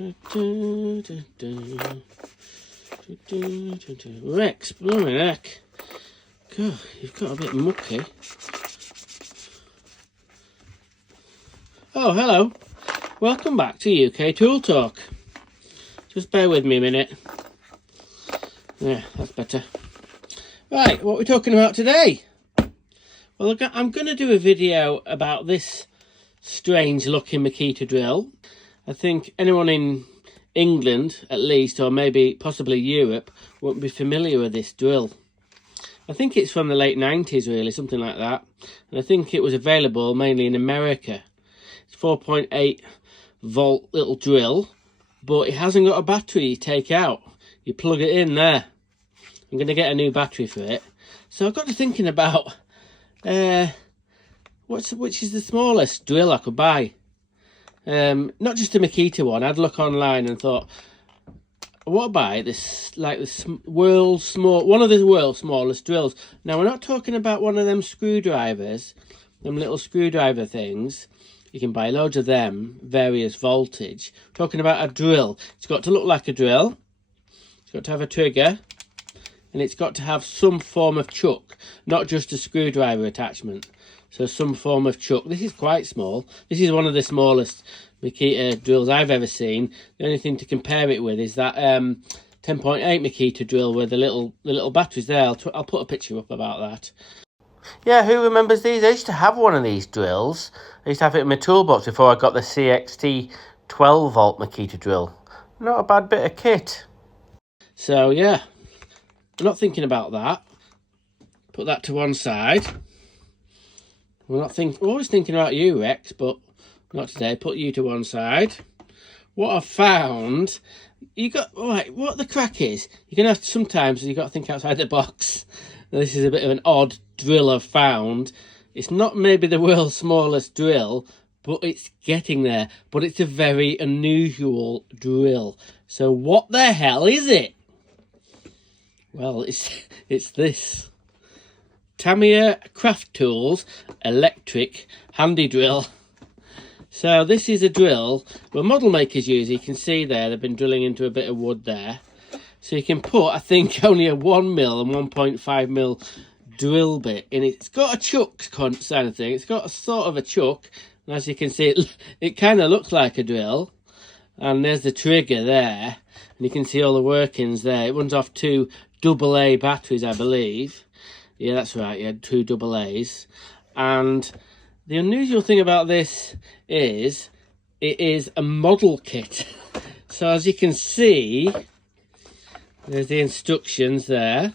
Rex, blooming heck. God, you've got a bit mucky. Oh, hello. Welcome back to UK Tool Talk. Just bear with me a minute. Yeah, that's better. Right, what are we talking about today? Well, I'm going to do a video about this strange looking Makita drill. I think anyone in England, at least, or maybe possibly Europe, won't be familiar with this drill. I think it's from the late 90s, really, something like that. And I think it was available mainly in America. It's 4.8 volt little drill, but it hasn't got a battery you take out. You plug it in there. I'm going to get a new battery for it. So I got to thinking about which is the smallest drill I could buy. Not just a Makita one. I'd look online and thought, what about this, like the world's smallest drills. Now, we're not talking about one of them screwdrivers, them little screwdriver things. You can buy loads of them, various voltage. We're talking about a drill. It's got to look like a drill. It's got to have a trigger. And it's got to have some form of chuck, not just a screwdriver attachment. So some form of chuck. This is quite small. This is one of the smallest Makita drills I've ever seen. The only thing to compare it with is that 10.8 Makita drill with the little batteries there. I'll put a picture up about that. Yeah, who remembers these? I used to have one of these drills. I used to have it in my toolbox before I got the CXT 12 volt Makita drill. Not a bad bit of kit. So yeah, I'm not thinking about that. Put that to one side. We're always thinking about you, Rex, but not today. Put you to one side. What I've found, what the crack is, you're gonna have to, sometimes you've got to think outside the box. Now, this is a bit of an odd drill I've found. It's not maybe the world's smallest drill, but it's getting there. But it's a very unusual drill. So what the hell is it? Well, it's this Tamiya Craft Tools electric handy drill. So this is a drill where model makers use. You can see there they've been drilling into a bit of wood there. So you can put, I think, only a 1mm and 1.5mm drill bit in it. It's got a chuck kind of thing. It's got a sort of a chuck. And as you can see, it kind of looks like a drill. And there's the trigger there. And you can see all the workings there. It runs off two AA batteries, I believe. Yeah, that's right. Yeah, two AA's. And the unusual thing about this is it is a model kit. So as you can see, there's the instructions there.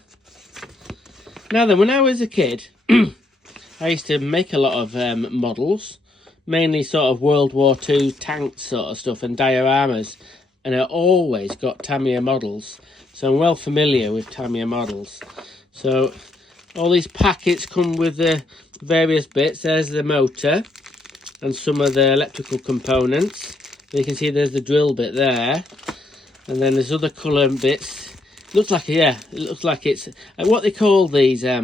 Now then, when I was a kid, I used to make a lot of models, mainly sort of World War II tank sort of stuff and dioramas, and I always got Tamiya models, so I'm well familiar with Tamiya models. So all these packets come with the various bits. There's the motor and some of the electrical components. You can see there's the drill bit there, and then there's other colour bits. Looks like it looks like it's what they call these. I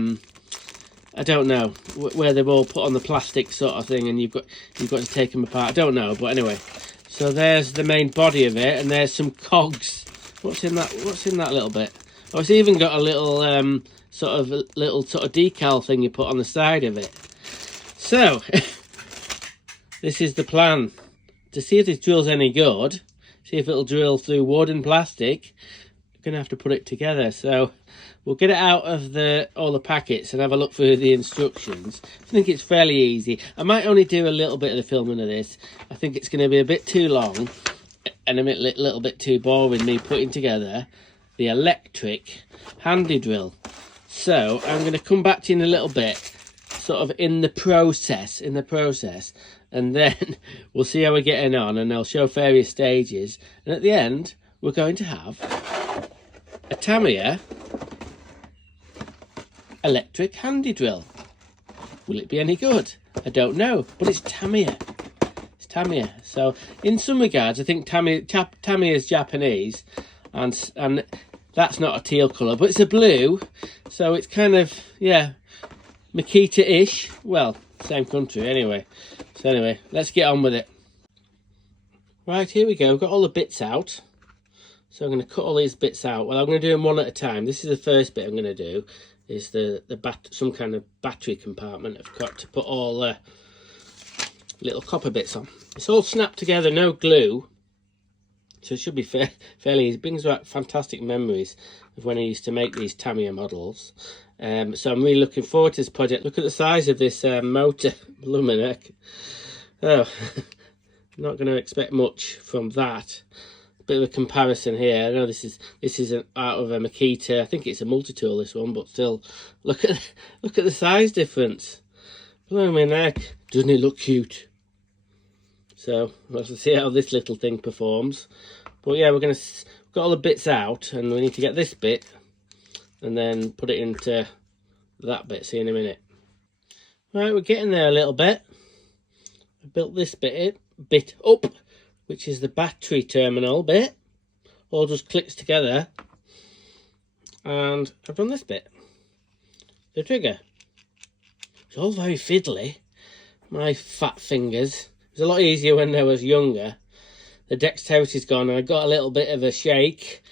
don't know, where they're all put on the plastic sort of thing, and you've got to take them apart. I don't know, but anyway. So there's the main body of it, and there's some cogs. What's in that little bit? Oh, it's even got a little sort of decal thing you put on the side of it. So this is the plan to see if this drill's any good. See if it'll drill through wood and plastic. I'm gonna have to put it together. So we'll get it out of all the packets and have a look through the instructions. I think it's fairly easy. I might only do a little bit of the filming of this. I think it's going to be a bit too long and a little bit too boring, me putting together the electric handy drill. So I'm going to come back to you in a little bit, sort of in the process, and then we'll see how we're getting on, and I'll show various stages. And at the end, we're going to have a Tamiya electric handy drill. Will it be any good? I don't know, but it's Tamiya. It's Tamiya. So in some regards, I think Tamiya is Japanese, and that's not a teal colour, but it's a blue, so it's kind of, yeah, Makita-ish. Well, same country anyway. So anyway, let's get on with it. Right, here we go. We've got all the bits out. So I'm going to cut all these bits out. Well, I'm going to do them one at a time. This is the first bit I'm going to do, is some kind of battery compartment I've got to put all the little copper bits on. It's all snapped together, no glue. So it should be fairly easy. It brings back fantastic memories of when I used to make these Tamiya models. So I'm really looking forward to this project. Look at the size of this motor. Bloomin' heck. Oh, not going to expect much from that. Bit of a comparison here. I know this is out of a Makita. I think it's a multi-tool, this one, but still, look at the size difference. Bloomin' heck. Doesn't it look cute? So we'll have to see how this little thing performs. But yeah, we've got all the bits out, and we need to get this bit and then put it into that bit. See you in a minute. Right, we're getting there a little bit. I built this bit up, which is the battery terminal bit. All just clicks together. And I've done this bit, the trigger. It's all very fiddly. My fat fingers. It was a lot easier when I was younger. The dexterity's gone and I got a little bit of a shake.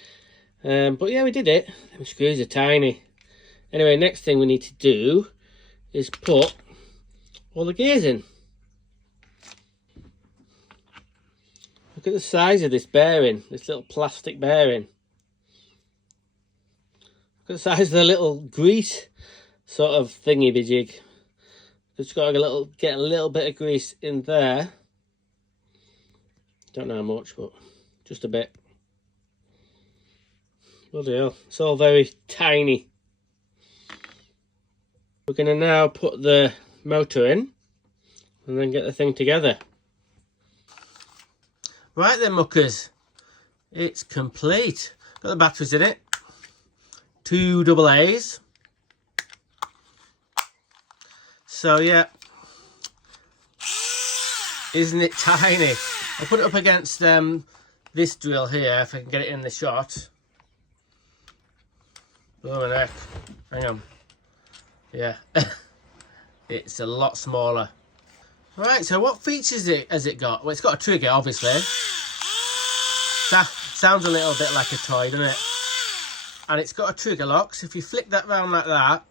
But yeah, we did it. The screws are tiny. Anyway, next thing we need to do is put all the gears in. Look at the size of this bearing, this little plastic bearing. Look at the size of the little grease sort of thingy-bejig. Just got to get a little bit of grease in there. Don't know how much, but just a bit. Bloody hell, it's all very tiny. We're going to now put the motor in and then get the thing together. Right then, muckers, it's complete. Got the batteries in it, 2 AA's. So yeah, isn't it tiny? I'll put it up against this drill here if I can get it in the shot. Blooming heck. Hang on. Yeah, it's a lot smaller. Right, so what features has it got? Well, it's got a trigger, obviously. Sounds a little bit like a toy, doesn't it? And it's got a trigger lock, so if you flick that round like that,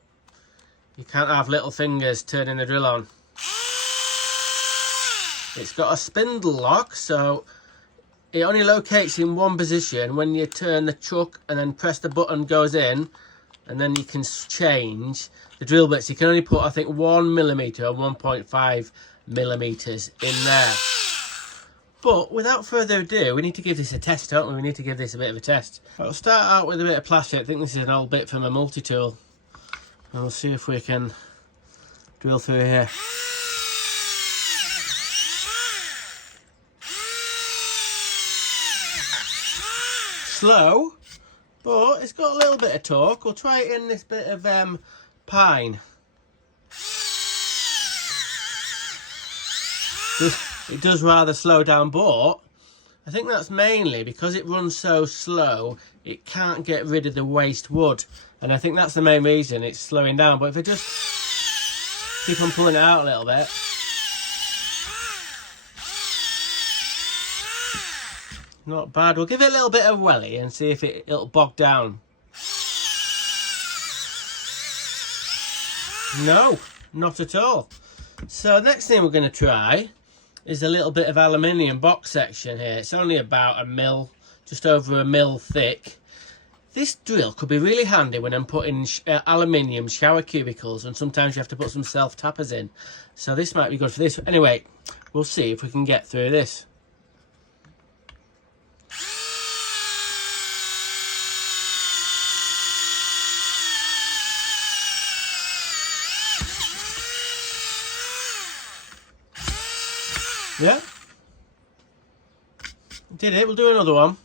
you can't have little fingers turning the drill on. It's got a spindle lock, so it only locates in one position. When you turn the chuck and then press the button, goes in, and then you can change the drill bits. You can only put, I think, 1mm or 1.5 millimeters in there. But without further ado, we need to give this a test, don't we? We need to give this a bit of a test. I'll start out with a bit of plastic. I think this is an old bit from a multi-tool. And we'll see if we can drill through here. Slow, but it's got a little bit of torque. We'll try it in this bit of pine. It does rather slow down, but I think that's mainly because it runs so slow, it can't get rid of the waste wood. And I think that's the main reason it's slowing down. But if I just keep on pulling it out a little bit. Not bad. We'll give it a little bit of welly and see if it'll bog down. No, not at all. So next thing we're going to try is a little bit of aluminium box section here. It's only about a mil, just over a mil thick. This drill could be really handy when I'm putting aluminium shower cubicles, and sometimes you have to put some self-tappers in. So this might be good for this. Anyway, we'll see if we can get through this. Yeah, did it. We'll do another one.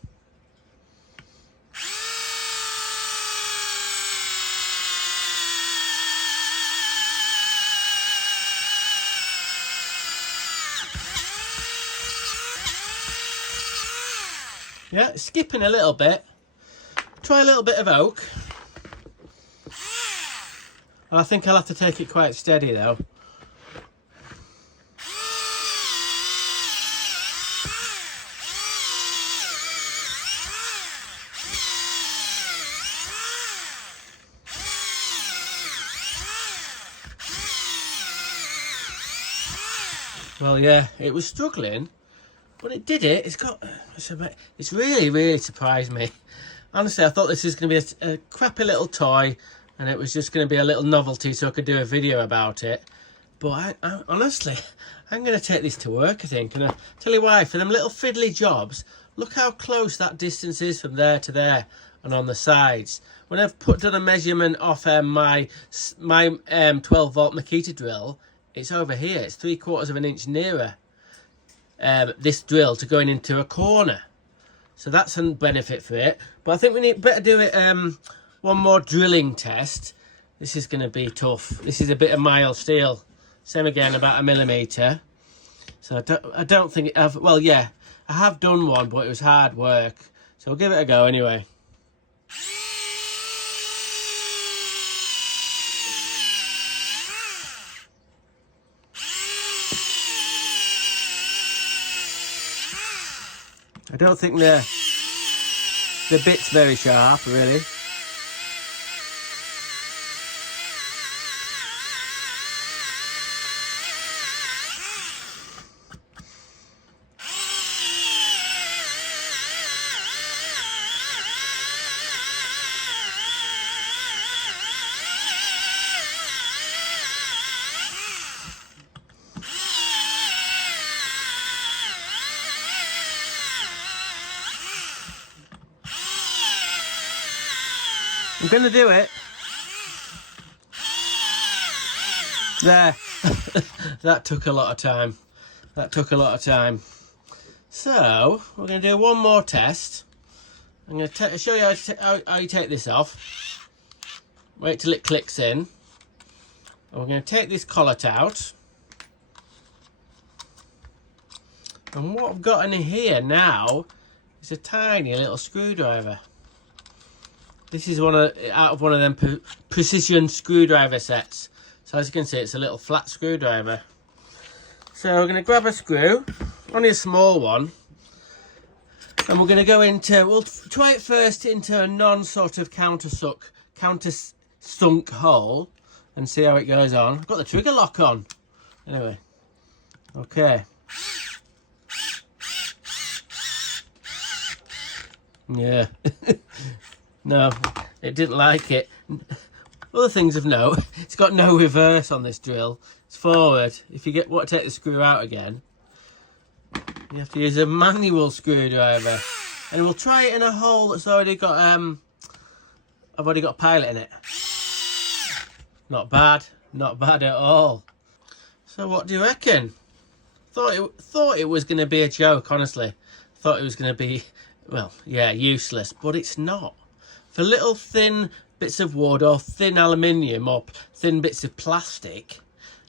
Yeah, it's skipping a little bit. Try a little bit of oak. I think I'll have to take it quite steady though. Well, yeah, it was struggling, but it did it. It's really, really surprised me. Honestly, I thought this was going to be a crappy little toy, and it was just going to be a little novelty so I could do a video about it. But honestly, I'm going to take this to work, I think. And I'll tell you why. For them little fiddly jobs, look how close that distance is from there to there and on the sides. When I've done a measurement off my 12-volt Makita drill, it's over here. It's 3/4 of an inch nearer this drill to going into a corner. So that's a benefit for it. But I think we better do it one more drilling test. This is going to be tough. This is a bit of mild steel. Same again, about 1 millimeter. So I don't think well, yeah, I have done one, but it was hard work. So we'll give it a go anyway. I don't think the bit's very sharp, really. I'm gonna do it. There. That took a lot of time. That took a lot of time. So we're gonna do one more test. I'm gonna show you how you take this off. Wait till it clicks in. And we're gonna take this collet out. And what I've got in here now is a tiny little screwdriver. This is out of one of them precision screwdriver sets. So as you can see, it's a little flat screwdriver. So we're going to grab a screw, only a small one, and we're going to go into, we'll try it first into a non-sort of countersunk hole and see how it goes on. I've got the trigger lock on. Anyway, okay. Yeah. No, it didn't like it. Other things of note, it's got no reverse on this drill. It's forward. If you want to take the screw out again, you have to use a manual screwdriver. And we'll try it in a hole that's already got I've already got a pilot in it. Not bad. Not bad at all. So what do you reckon? Thought it was going to be a joke, honestly. Thought it was going to be, well, yeah, useless, but it's not. For little thin bits of wood or thin aluminium or thin bits of plastic,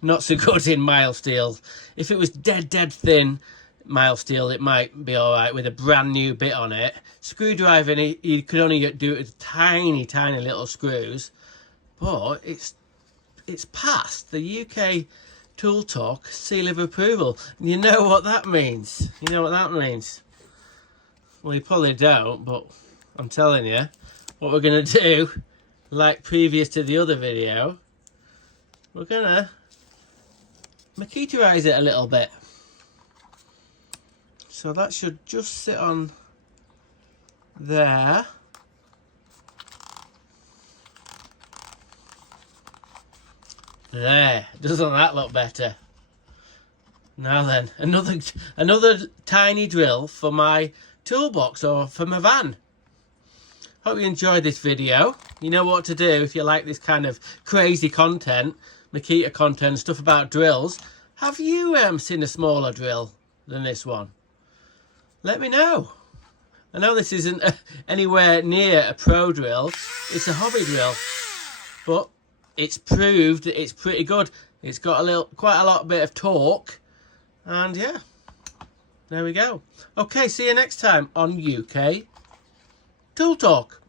not so good in mild steel. If it was dead thin mild steel, it might be all right with a brand new bit on it. Screwdriving, you could only do it with tiny little screws, but it's passed the UK Tool Talk seal of approval. And you know what that means. You know what that means. Well, you probably don't, but I'm telling you. What we're going to do, like previous to the other video, we're going to Makitarize it a little bit. So that should just sit on there. There, doesn't that look better? Now then, another tiny drill for my toolbox or for my van. Hope you enjoyed this video. You know what to do if you like this kind of crazy content, Makita content, stuff about drills. Have you seen a smaller drill than this one? Let me know. I know this isn't anywhere near a pro drill. It's a hobby drill, but it's proved that it's pretty good. It's got quite a lot bit of torque, and yeah, there we go. Okay, see you next time on UK Tool Talk.